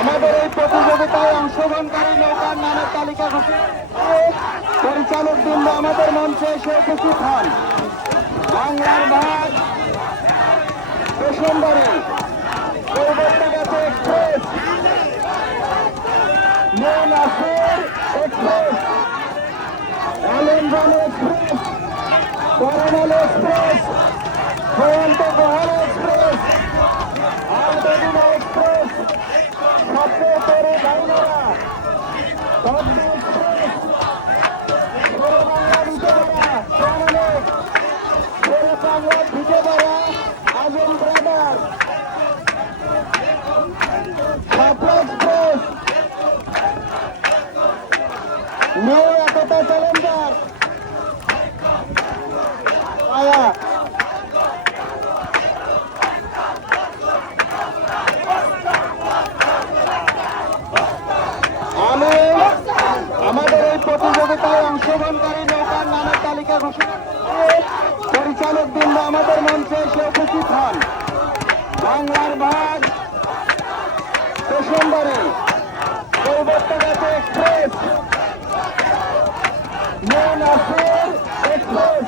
আমাদের এই প্রতিযোগিতায় অংশগ্রহণকারী নৌকার নামের তালিকা পরিচালক বৃন্দ, আমাদের মঞ্চে এসে উপস্থিত হন। বাংলার ভাগ পেশনবাড়ি কলকাতা এক্সপ্রেস। এক্সপ্রেস এক্সপ্রেস আলবেদিনা এক্সপ্রেস সপ্তরে বাইনারা পদ্মা এক্সপ্রেস শেরবাংলা বিজয়বাড়া প্রাণালেক অংশগ্রহণকারী নৌকার নামের তালিকা ঘোষণা পরিচালক বৃন্দ আমাদের মঞ্চে এসে উপস্থিত হন। বাংলার ভাগ পেশনবাড়ি কলকাতা এক্সপ্রেস মন আসের এক্সপ্রেস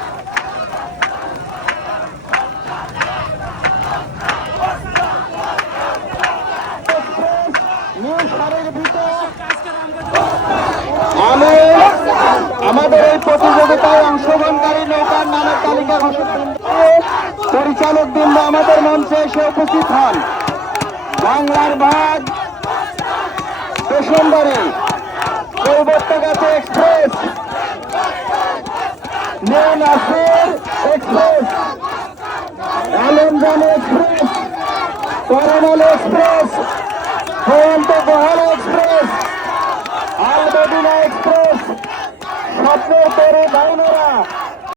প্রতিযোগিতায় অংশগ্রহণকারী নৌকার নামের তালিকা ঘোষণা পরিচালক বৃন্দ আমাদের মঞ্চে এসে উপস্থিত হন। বাংলার ভাগ পেশনবাড়ি কলকাতা এক্সপ্রেস এক্সপ্রেস আলমজান এক্সপ্রেস করোনাল এক্সপ্রেস গোহাল এক্সপ্রেস এক্সপ্রেস স্বপ্নের তরে বাইনারা